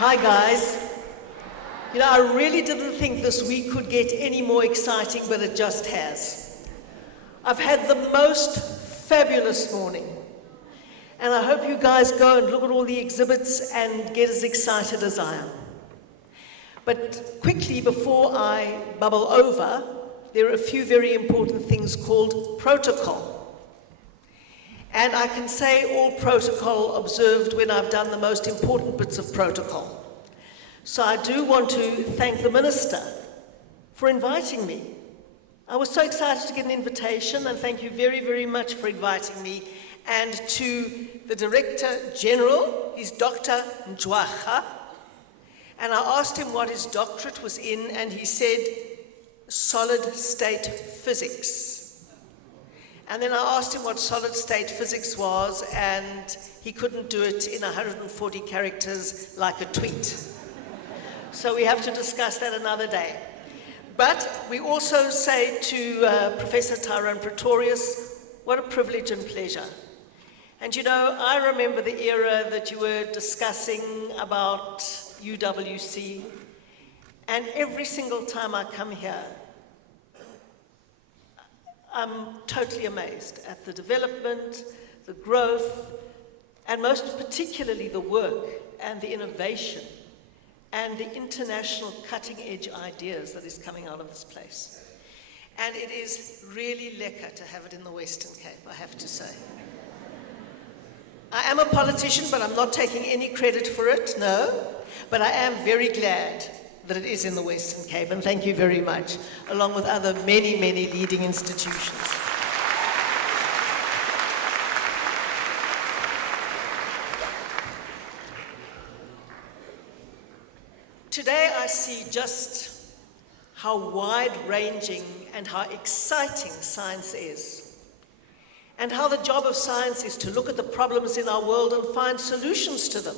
Hi guys. You know, I really didn't think this week could get any more exciting, but it just has. I've had the most fabulous morning. And I hope you guys go and look at all the exhibits and get as excited as I am. But quickly, before I bubble over, there are a few very important things called protocol. And I can say all protocol observed when I've done the most important bits of protocol. So I do want to thank the Minister for inviting me. I was so excited to get an invitation, and thank you very, very much for inviting me. And to the Director General, he's Dr. Njwaha, and I asked him what his doctorate was in, and he said, solid state physics. And then I asked him what solid state physics was, and he couldn't do it in 140 characters like a tweet. So we have to discuss that another day. But we also say to Professor Tyrone Pretorius, what a privilege and pleasure. And you know, I remember the era that you were discussing about UWC, and every single time I come here, I'm totally amazed at the development, the growth, and most particularly the work and the innovation and the international cutting-edge ideas that is coming out of this place. And it is really lekker to have it in the Western Cape, I have to say. I am a politician, but I'm not taking any credit for it, no. But I am very glad that it is in the Western Cape, and thank you very much, along with other many, many leading institutions. Today I see just how wide-ranging and how exciting science is, and how the job of science is to look at the problems in our world and find solutions to them.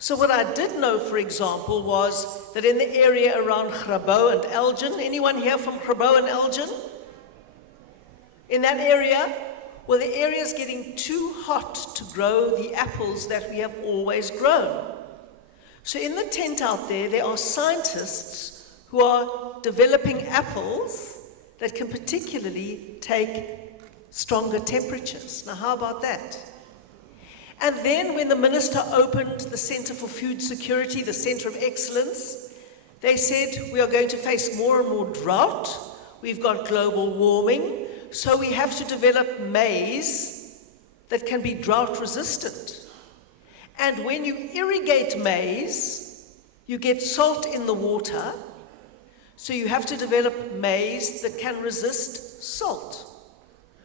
So what I did know, for example, was that in the area around Grabo and Elgin, anyone here from Grabo and Elgin? In that area, well, the area is getting too hot to grow the apples that we have always grown. So in the tent out there, there are scientists who are developing apples that can particularly take stronger temperatures. Now, how about that? And then when the Minister opened the Centre for Food Security, the Centre of Excellence, they said we are going to face more and more drought. We've got global warming, so we have to develop maize that can be drought resistant. And when you irrigate maize, you get salt in the water, so you have to develop maize that can resist salt.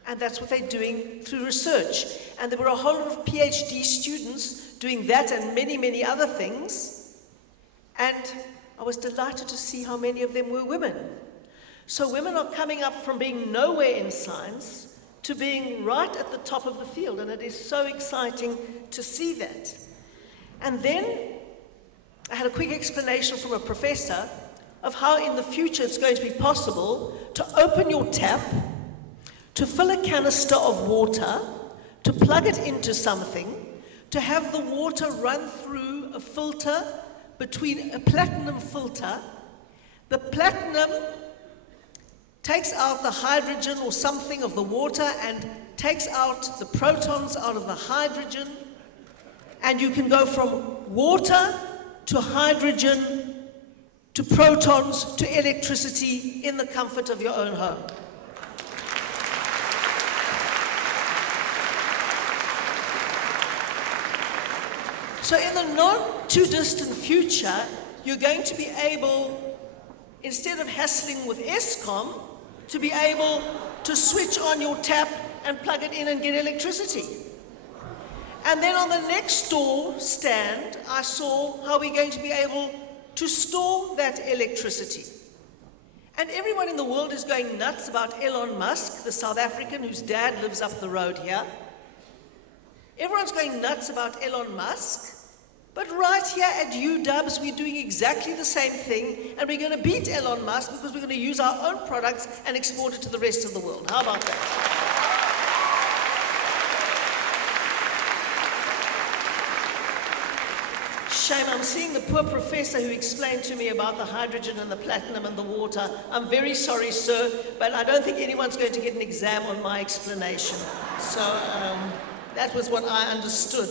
And that's what they're doing through research. And there were a whole lot of PhD students doing that and many, many other things. And I was delighted to see how many of them were women. So women are coming up from being nowhere in science to being right at the top of the field. And it is so exciting to see that. And then I had a quick explanation from a professor of how in the future it's going to be possible to open your tap, to fill a canister of water, to plug it into something, to have the water run through a filter, between a platinum filter. The platinum takes out the hydrogen or something of the water and takes out the protons out of the hydrogen, and you can go from water to hydrogen to protons to electricity in the comfort of your own home. So in the not-too-distant future, you're going to be able, instead of hassling with Eskom, to be able to switch on your tap and plug it in and get electricity. And then on the next door stand, I saw how we're going to be able to store that electricity. And everyone in the world is going nuts about Elon Musk, the South African whose dad lives up the road here. Everyone's going nuts about Elon Musk. But right here at UWC, we're doing exactly the same thing, and we're going to beat Elon Musk because we're going to use our own products and export it to the rest of the world. How about that? shame. I'm seeing the poor professor who explained to me about the hydrogen and the platinum and the water. I'm very sorry, sir, but I don't think anyone's going to get an exam on my explanation. So that was what I understood.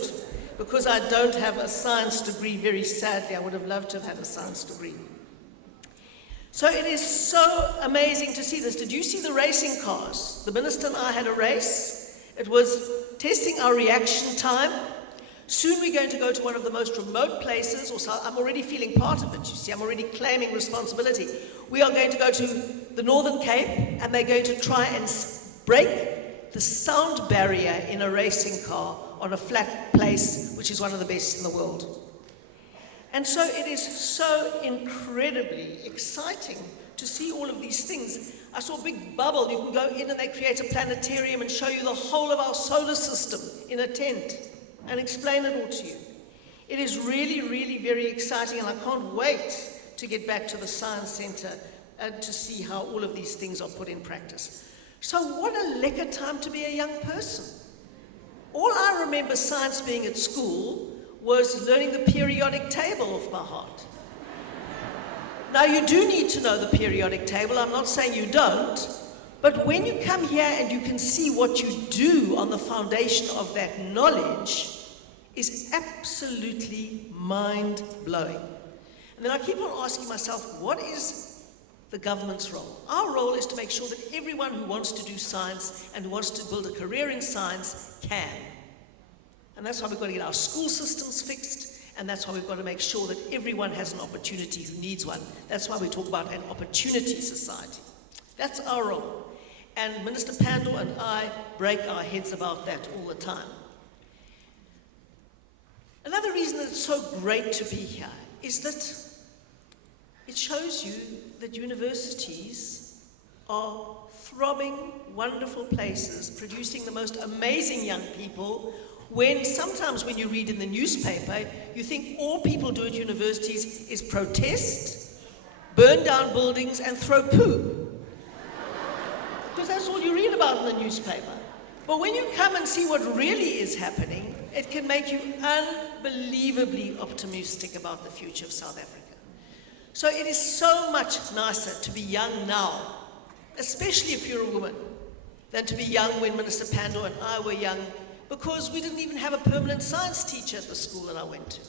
Because I don't have a science degree, very sadly, I would have loved to have had a science degree. So it is so amazing to see this. Did you see the racing cars? The minister and I had a race. It was testing our reaction time. Soon we're going to go to one of the most remote places, or so I'm already feeling part of it, you see, I'm already claiming responsibility. We are going to go to the Northern Cape, and they're going to try and break the sound barrier in a racing car on a flat place, which is one of the best in the world. And so it is so incredibly exciting to see all of these things. I saw a big bubble. You can go in and they create a planetarium and show you the whole of our solar system in a tent and explain it all to you. It is really, really very exciting, and I can't wait to get back to the Science Centre and to see how all of these things are put in practice. So what a lekker time to be a young person. All I remember science being at school was learning the periodic table off by heart. Now, you do need to know the periodic table, I'm not saying you don't, but when you come here and you can see what you do on the foundation of that knowledge is absolutely mind-blowing. And then I keep on asking myself, what is the government's role? Our role is to make sure that everyone who wants to do science and who wants to build a career in science can. And that's why we've got to get our school systems fixed, and that's why we've got to make sure that everyone has an opportunity who needs one. That's why we talk about an opportunity society. That's our role. And Minister Pandor and I break our heads about that all the time. Another reason that it's so great to be here is that it shows you that universities are throbbing, wonderful places, producing the most amazing young people, when sometimes when you read in the newspaper, you think all people do at universities is protest, burn down buildings, and throw poo. Because that's all you read about in the newspaper. But when you come and see what really is happening, it can make you unbelievably optimistic about the future of South Africa. So it is so much nicer to be young now, especially if you're a woman, than to be young when Minister Pandor and I were young, because we didn't even have a permanent science teacher at the school that I went to.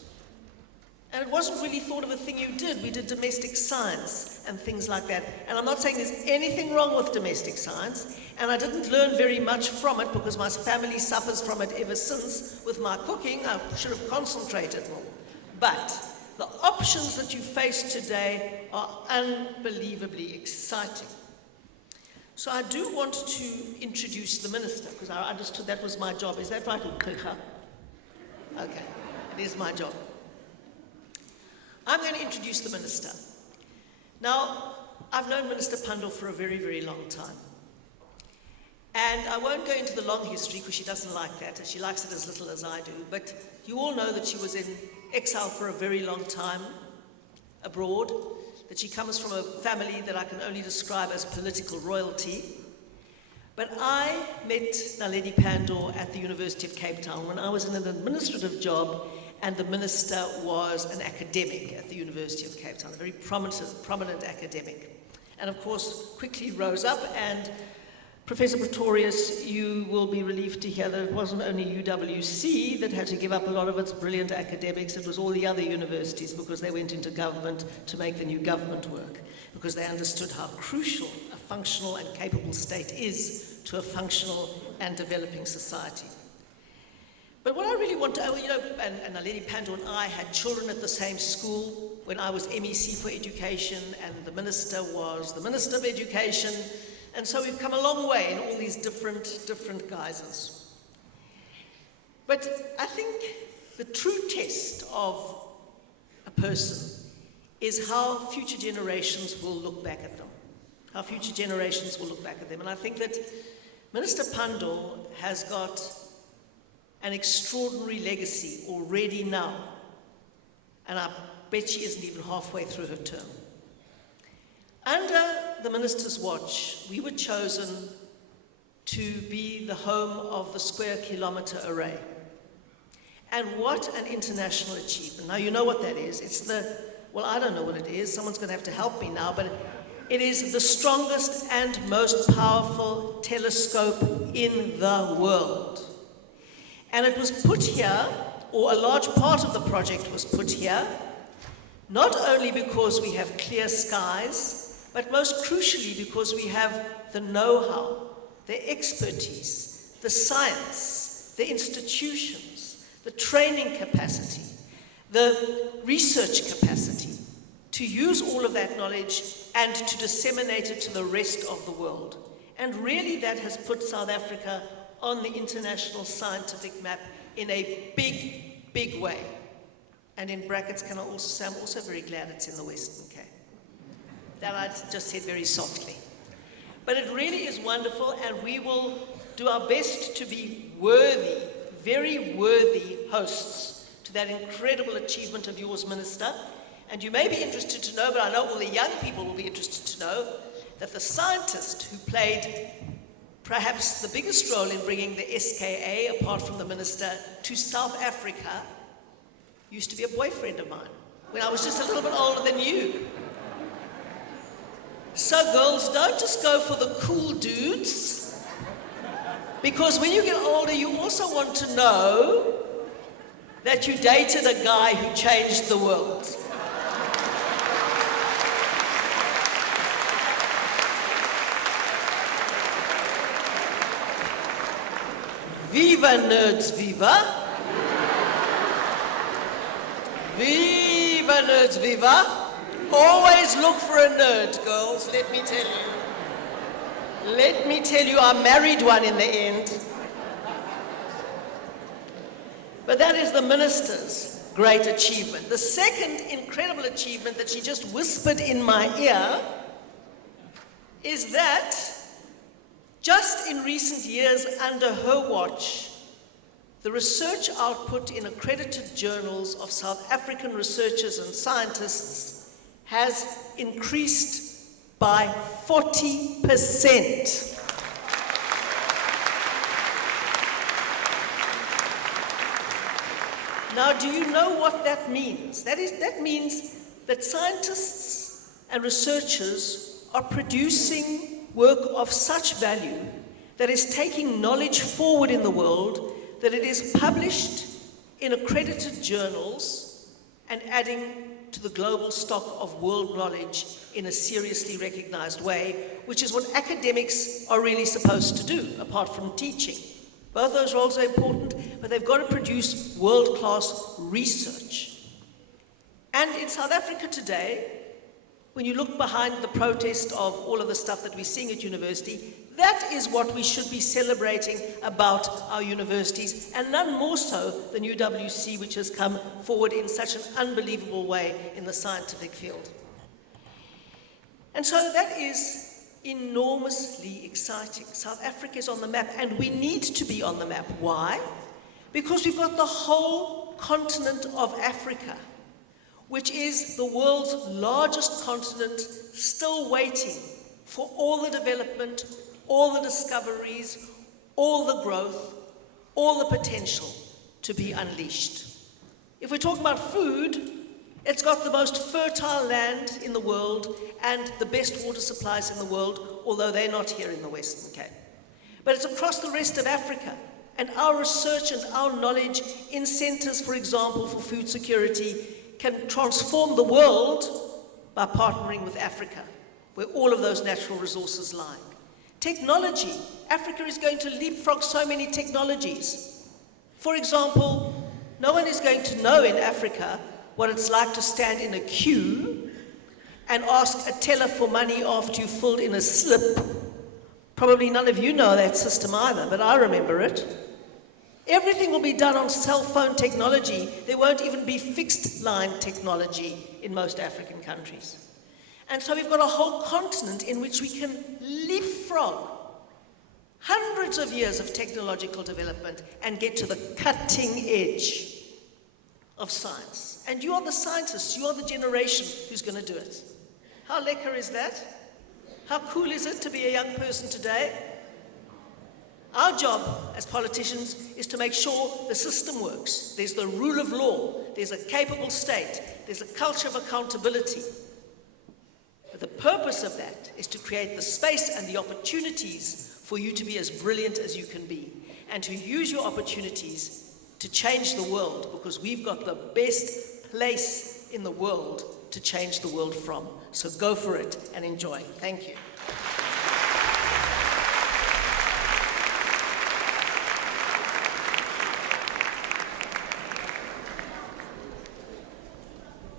And it wasn't really thought of a thing you did. We did domestic science and things like that. And I'm not saying there's anything wrong with domestic science, and I didn't learn very much from it because my family suffers from it ever since. With my cooking, I should have concentrated more. But the options that you face today are unbelievably exciting. So I do want to introduce the minister, because I understood that was my job. Is that right? Okay, it is my job. I'm going to introduce the minister. Now, I've known Minister Pandor for a very, very long time. And I won't go into the long history because she doesn't like that, and she likes it as little as I do. But you all know that she was in exile for a very long time abroad, that she comes from a family that I can only describe as political royalty. But I met Naledi Pandor at the University of Cape Town when I was in an administrative job, and the minister was an academic at the University of Cape Town, a very prominent academic. And of course, quickly rose up, and Professor Pretorius, you will be relieved to hear that it wasn't only UWC that had to give up a lot of its brilliant academics, it was all the other universities, because they went into government to make the new government work, because they understood how crucial a functional and capable state is to a functional and developing society. But what I really want to, and Naledi Pandor and I had children at the same school when I was MEC for Education, and the minister was the Minister of Education. And so we've come a long way in all these different guises. But I think the true test of a person is how future generations will look back at them. How future generations will look back at them. And I think that Minister Pandor has got an extraordinary legacy already now. And I bet she isn't even halfway through her term. Under the minister's watch, we were chosen to be the home of the Square Kilometre Array. And what an international achievement. Now, you know what that is. It's well, I don't know what it is. Someone's going to have to help me now, but it is the strongest and most powerful telescope in the world. And it was put here, or a large part of the project was put here, not only because we have clear skies, but most crucially because we have the know-how, the expertise, the science, the institutions, the training capacity, the research capacity to use all of that knowledge and to disseminate it to the rest of the world. And really that has put South Africa on the international scientific map in a big, big way. And in brackets, can I also say, I'm also very glad it's in the Western Cape. That I just said very softly. But it really is wonderful, and we will do our best to be worthy, very worthy hosts to that incredible achievement of yours, Minister. And you may be interested to know, but I know all the young people will be interested to know, that the scientist who played perhaps the biggest role in bringing the SKA, apart from the Minister, to South Africa, used to be a boyfriend of mine, when I was just a little bit older than you. So girls, don't just go for the cool dudes, because when you get older, you also want to know that you dated a guy who changed the world. Viva nerds, viva! Viva nerds, viva! Always look for a nerd, girls, let me tell you. Let me tell you, I married one in the end. But that is the Minister's great achievement. The second incredible achievement that she just whispered in my ear is that just in recent years under her watch, the research output in accredited journals of South African researchers and scientists has increased by 40%. Now, do you know what that means? That means that scientists and researchers are producing work of such value that is taking knowledge forward in the world, that it is published in accredited journals and adding to the global stock of world knowledge in a seriously recognized way, which is what academics are really supposed to do, apart from teaching. Both those roles are important, but they've got to produce world-class research. And in South Africa today, when you look behind the protest of all of the stuff that we're seeing at university, that is what we should be celebrating about our universities, and none more so than UWC, which has come forward in such an unbelievable way in the scientific field. And so that is enormously exciting. South Africa is on the map, and we need to be on the map. Why? Because we've got the whole continent of Africa, which is the world's largest continent, still waiting for all the development, all the discoveries, all the growth, all the potential to be unleashed. If we're talking about food, it's got the most fertile land in the world and the best water supplies in the world, although they're not here in the Western Cape. But it's across the rest of Africa, and our research and our knowledge in centers, for example, for food security, can transform the world by partnering with Africa, where all of those natural resources lie. Technology. Africa is going to leapfrog so many technologies. For example, no one is going to know in Africa what it's like to stand in a queue and ask a teller for money after you filled in a slip. Probably none of you know that system either, but I remember it. Everything will be done on cell phone technology. There won't even be fixed line technology in most African countries. And so we've got a whole continent in which we can leapfrog hundreds of years of technological development and get to the cutting edge of science. And you are the scientists, you are the generation who's going to do it. How lekker is that? How cool is it to be a young person today? Our job as politicians is to make sure the system works. There's the rule of law, there's a capable state, there's a culture of accountability. But the purpose of that is to create the space and the opportunities for you to be as brilliant as you can be, and to use your opportunities to change the world, because we've got the best place in the world to change the world from. So go for it and enjoy. Thank you.